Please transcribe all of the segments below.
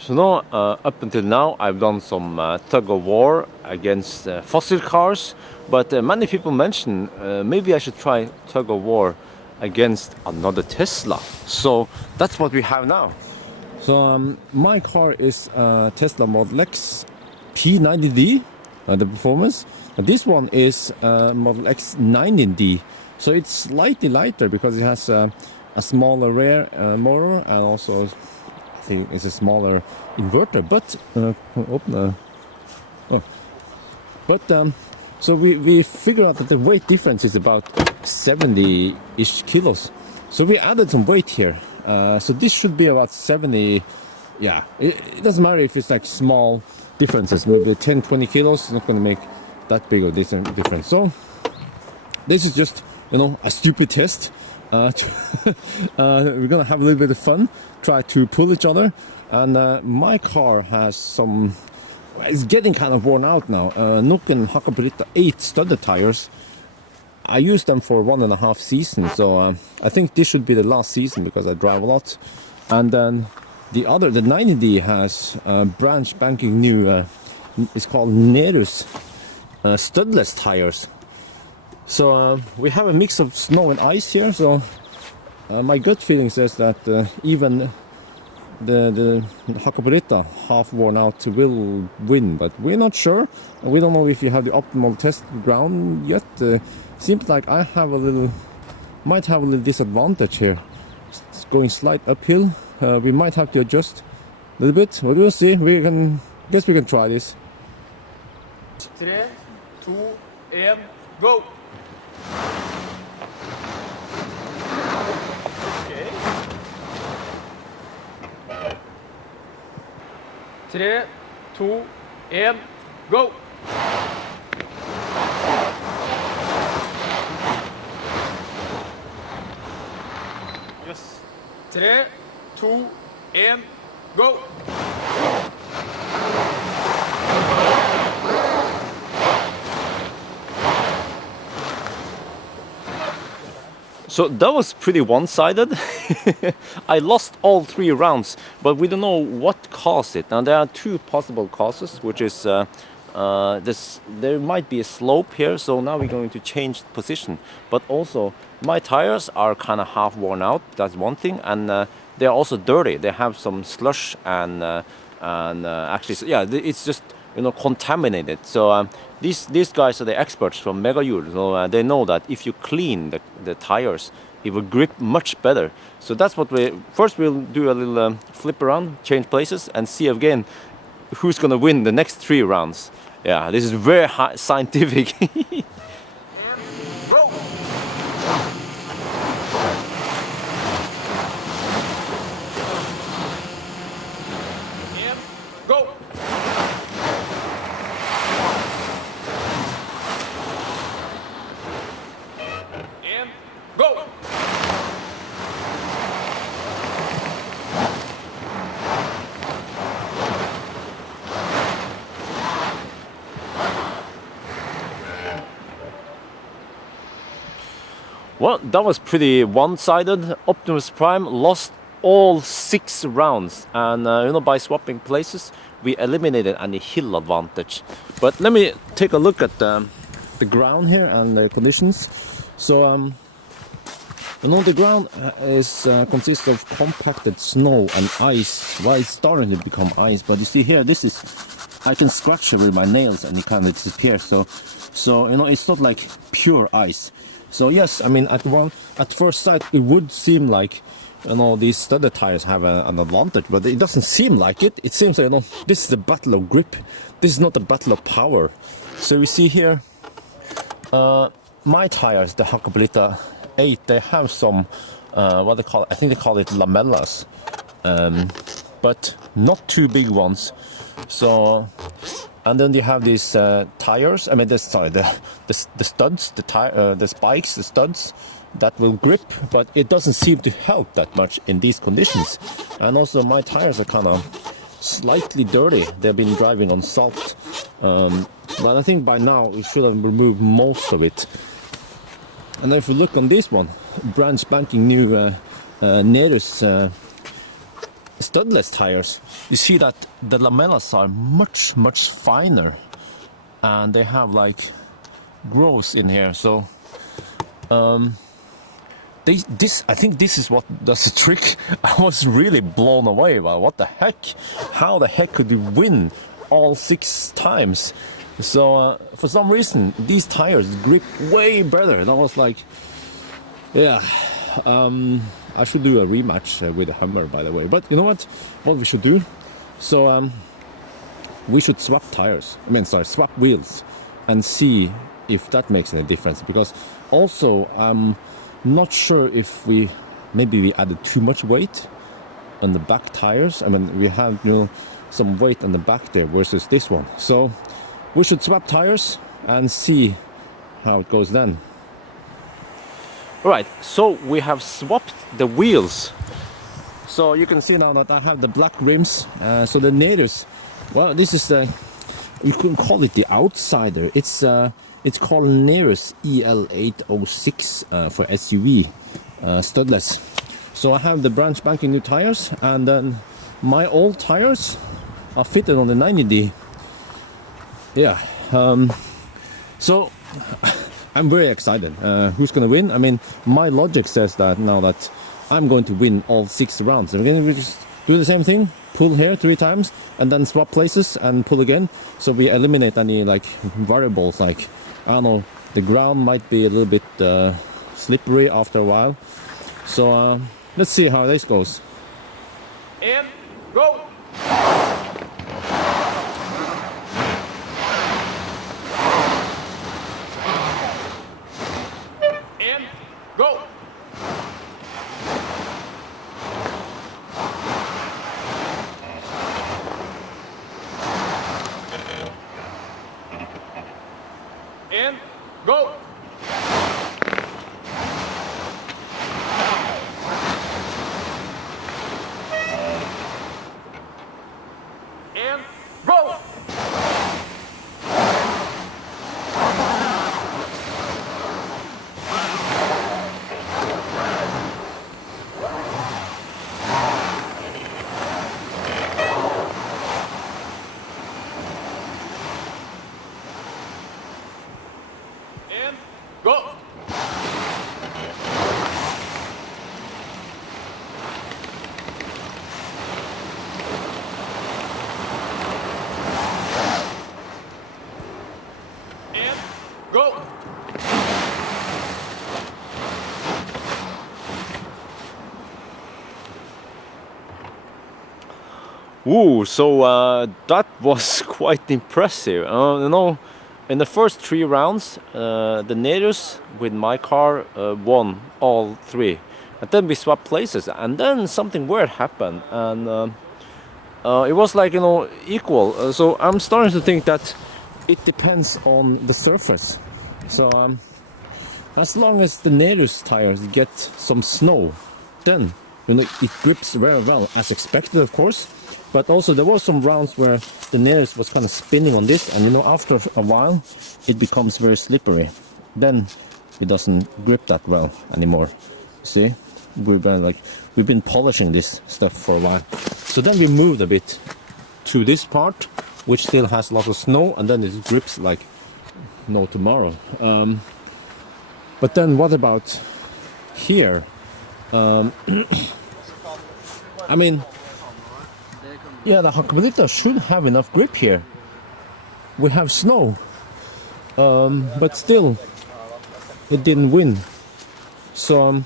So now, up until now, I've done some tug of war against fossil cars, but many people mention maybe I should try tug of war against another Tesla. So that's what we have now. So my car is Tesla Model X P90D, the performance. And this one is Model X 90D. So it's slightly lighter because it has a smaller rear motor, and also I think it's a smaller inverter. But so we figured out that the weight difference is about 70-ish kilos. So we added some weight here. So this should be about 70. Yeah, it doesn't matter if it's like small differences, maybe 10-20 kilos. It's not going to make that big of a difference. So this is just, you know, a stupid test. We're gonna have a little bit of fun, try to pull each other. And my car has some, it's getting kind of worn out now. Noken Hakkapeliitta 8 studded tires. I used them for 1.5 seasons, so I think this should be the last season because I drive a lot. And then the 90D has brand spanking new, it's called Nereus studless tires. So we have a mix of snow and ice here, so my gut feeling says that even the Hakkapeliitta half worn out will win, but we're not sure. We don't know if you have the optimal test ground yet. Seems like I have might have a little disadvantage here. It's going slight uphill. We might have to adjust a little bit, but we'll see. Guess we can try this. 3, 2, 1, go! Okay. 3, 2, 1, go! Yes. 3, 2, 1, go! So that was pretty one-sided. I lost all 3 rounds, but we don't know what caused it. Now there are 2 possible causes, which is there might be a slope here, so now we're going to change position. But also my tires are kind of half worn out. That's one thing, and they're also dirty. They have some slush and actually, yeah, it's just, you know, contaminated. So these guys are the experts from Megajord, so they know that if you clean the tires, it will grip much better. So that's what we'll do a little flip around, change places, and see again who's gonna win the next 3 rounds. Yeah, this is very scientific. Go! And go! Well, that was pretty one-sided. Optimus Prime lost all 6 rounds, and you know, by swapping places we eliminated any hill advantage. But let me take a look at the ground here and the conditions. So you know, the ground consists of compacted snow and ice. Well, it's starting to become ice, but you see here, this is, I can scratch it with my nails and it kind of disappears. So you know, it's not like pure ice. So yes, I mean, at first sight it would seem like, you know, these studded tires have an advantage, but it doesn't seem like it. It seems like, you know, this is the battle of grip. This is not a battle of power. So we see here, my tires, the Hakkapeliitta 8, they have some, what they call it, I think they call it lamellas, but not too big ones. So, and then you have these tires. I mean, the studs, the spikes, the studs that will grip, but it doesn't seem to help that much in these conditions. And also, my tires are kind of slightly dirty. They've been driving on salt, but I think by now we should have removed most of it. And if we look on this one, brand spanking new Nereus studless tires, you see that the lamellas are much finer, and they have like grooves in here. So I think this is what does the trick. I was really blown away by what the heck, how the heck could you win all 6 times? So for some reason these tires grip way better, and I was like, yeah, I should do a rematch with the Hummer, by the way. But you know what we should do? So we should swap tires, swap wheels, and see if that makes any difference. Because also I'm not sure if maybe we added too much weight on the back tires. I mean, we have some weight on the back there versus this one. So we should swap tires and see how it goes then. Alright, so we have swapped the wheels. So you can see now that I have the black rims. So the Nereus, well, this is you couldn't call it the outsider. It's called Nereus EL806 for SUV, studless. So I have the brand spanking new tires, and then my old tires are fitted on the 90D. Yeah, so I'm very excited. Who's gonna win? I mean, my logic says that now that I'm going to win all 6 rounds. We're gonna just do the same thing, pull here 3 times, and then swap places and pull again. So we eliminate any like variables, like, I don't know, the ground might be a little bit slippery after a while. So let's see how this goes. And go! And go! And go! And go! And go! And go! Ooh, so that was quite impressive. In the first 3 rounds, the Nereus with my car won all 3, and then we swapped places, and then something weird happened, and it was like equal. So I'm starting to think that it depends on the surface. So as long as the Nereus tires get some snow, then it grips very well, as expected, of course. But also there were some rounds where the Nereus was kind of spinning on this, and after a while it becomes very slippery. Then it doesn't grip that well anymore. See, we've been polishing this stuff for a while. So then we moved a bit to this part, which still has lots of snow, and then it grips like no tomorrow. But then what about here? I mean, yeah, the Hakkapeliitta should have enough grip here. We have snow, but still it didn't win. So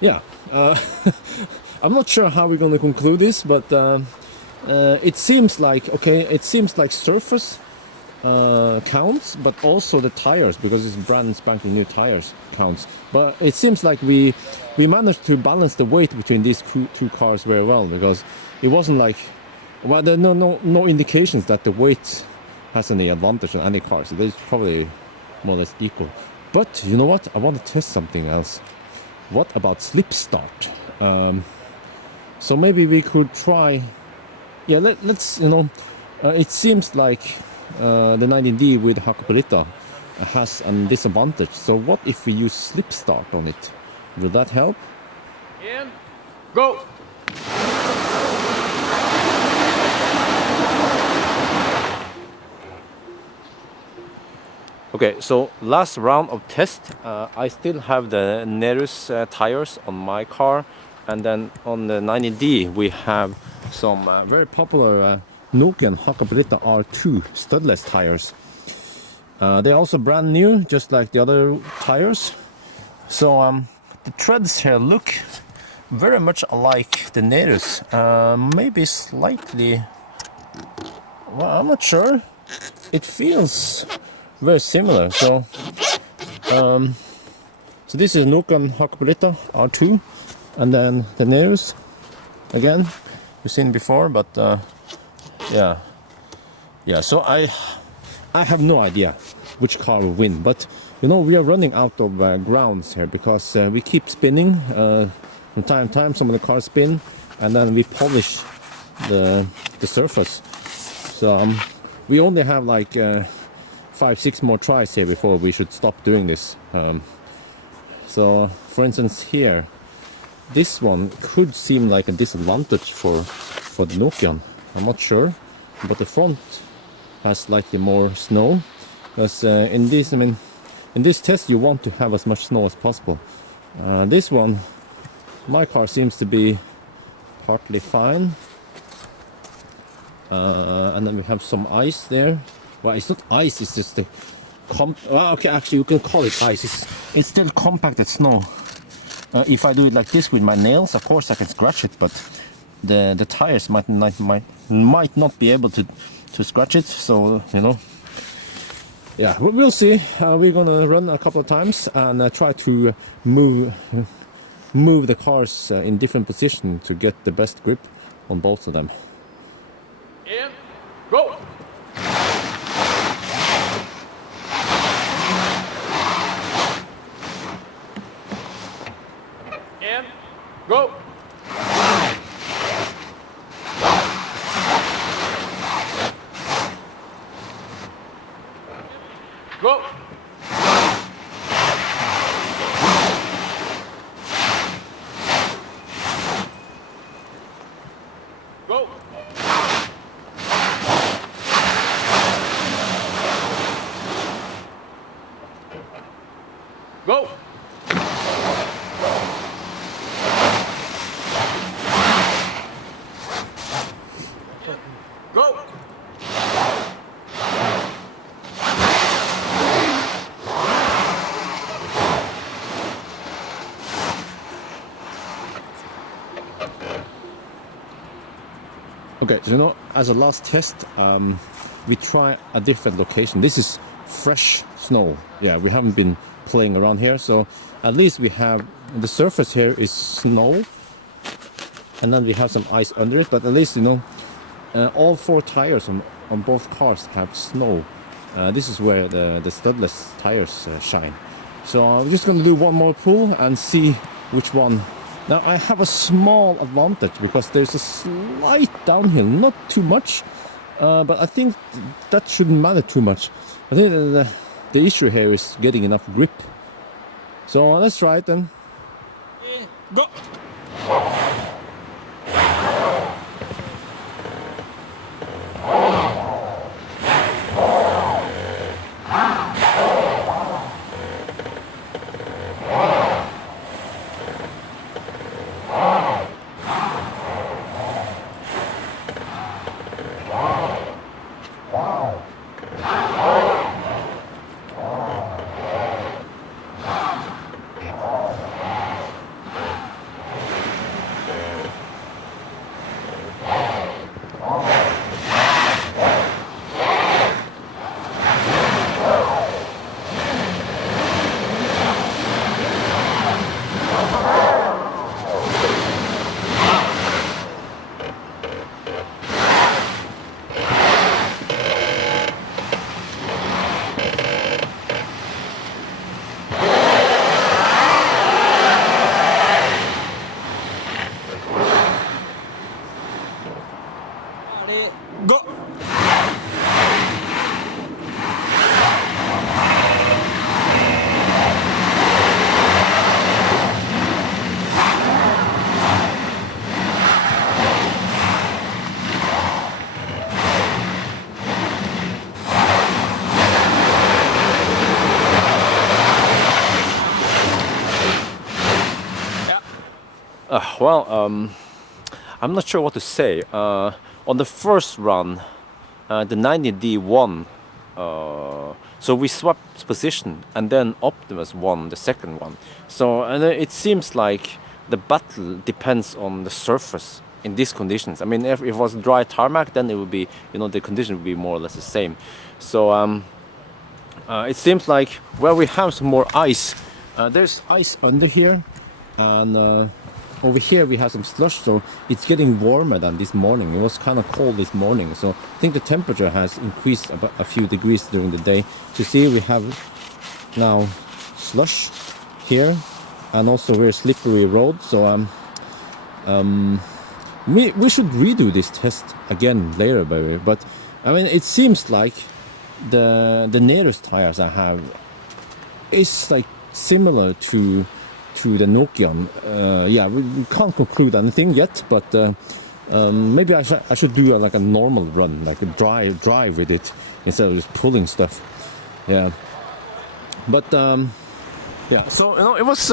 yeah, I'm not sure how we're going to conclude this, but it seems like surface counts, but also the tires, because it's brand spanking new tires, counts. But it seems like we managed to balance the weight between these two cars very well, because it wasn't like, well, there are no indications that the weight has any advantage on any car, so it's probably more or less equal. But you know what? I want to test something else. What about slip start? So maybe we could try. Yeah, let's. It seems like the 90D with Hakkapeliitta has a disadvantage. So what if we use slip start on it? Will that help? And go! Okay, so last round of test, I still have the Nereus tires on my car, and then on the 90D we have some very popular Nokian Hakkapeliitta R2 studless tires. They're also brand new, just like the other tires. So the treads here look very much like the Nereus, maybe slightly, well, I'm not sure. It feels very similar. So this is Nokian Hakkapeliitta R2, and then the Nereus again, you've seen before, but yeah. So I have no idea which car will win, but you know, we are running out of grounds here because we keep spinning from time to time. Some of the cars spin, and then we polish the surface. So we only have like 5-6 more tries here before we should stop doing this. So for instance here, this one could seem like a disadvantage for the Nokian. I'm not sure, but the front has slightly more snow. Because in this test you want to have as much snow as possible. This one, my car seems to be partly fine. And then we have some ice there. Well, it's not ice, it's just the okay, actually you can call it ice. It's still compacted snow. If I do it like this with my nails, of course I can scratch it, but the tires might not be able to scratch it. So you know, yeah, we'll see. We're gonna run a couple of times and try to move the cars in different positions to get the best grip on both of them. And go. And go. Go. Go. Go. Go. Okay, so you know, as a last test, we try a different location. This is fresh snow. Yeah, we haven't been playing around here, so at least we have the surface here is snow, and then we have some ice under it. But at least, you know, all 4 tires on both cars have snow. This is where the studless tires shine. So we're just going to do one more pull and see which one. Now I have a small advantage because there's a slight downhill, not too much, but I think that shouldn't matter too much. I think the issue here is getting enough grip. So let's try it then. Go. Go. Well, I'm not sure what to say. On the first run, the 90D won. So we swapped position, and then Optimus won the second one. So and it seems like the battle depends on the surface in these conditions. I mean, if it was dry tarmac, then it would be, you know, the condition would be more or less the same. So it seems like where we have some more ice, there's ice under here, and over here we have some slush, so it's getting warmer than this morning. It was kind of cold this morning, so I think the temperature has increased about a few degrees during the day. To see, we have now slush here, and also very slippery road. So we should redo this test again later, baby. But I mean, it seems like the Nereus tires I have is like similar to the Nokian. Yeah, we can't conclude anything yet, but maybe I should do like a normal run, like a drive with it instead of just pulling stuff. Yeah, but yeah. So you know, it was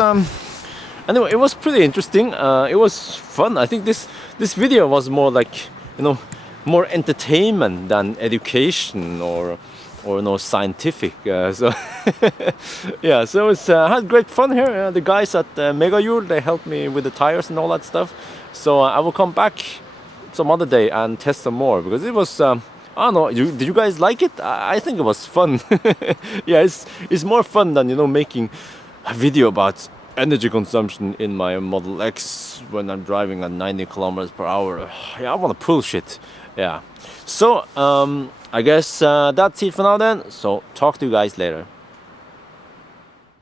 anyway, it was pretty interesting. It was fun. I think this video was more like, you know, more entertainment than education or you know, scientific. So yeah, so it's had great fun here. The guys at Mega Yule, they helped me with the tires and all that stuff. So I will come back some other day and test some more, because it was I don't know, did you guys like it? I think it was fun. Yeah, it's more fun than, you know, making a video about energy consumption in my Model X when I'm driving at 90 kilometers per hour. Yeah, I want to pull shit. Yeah. So I guess that's it for now then. So talk to you guys later.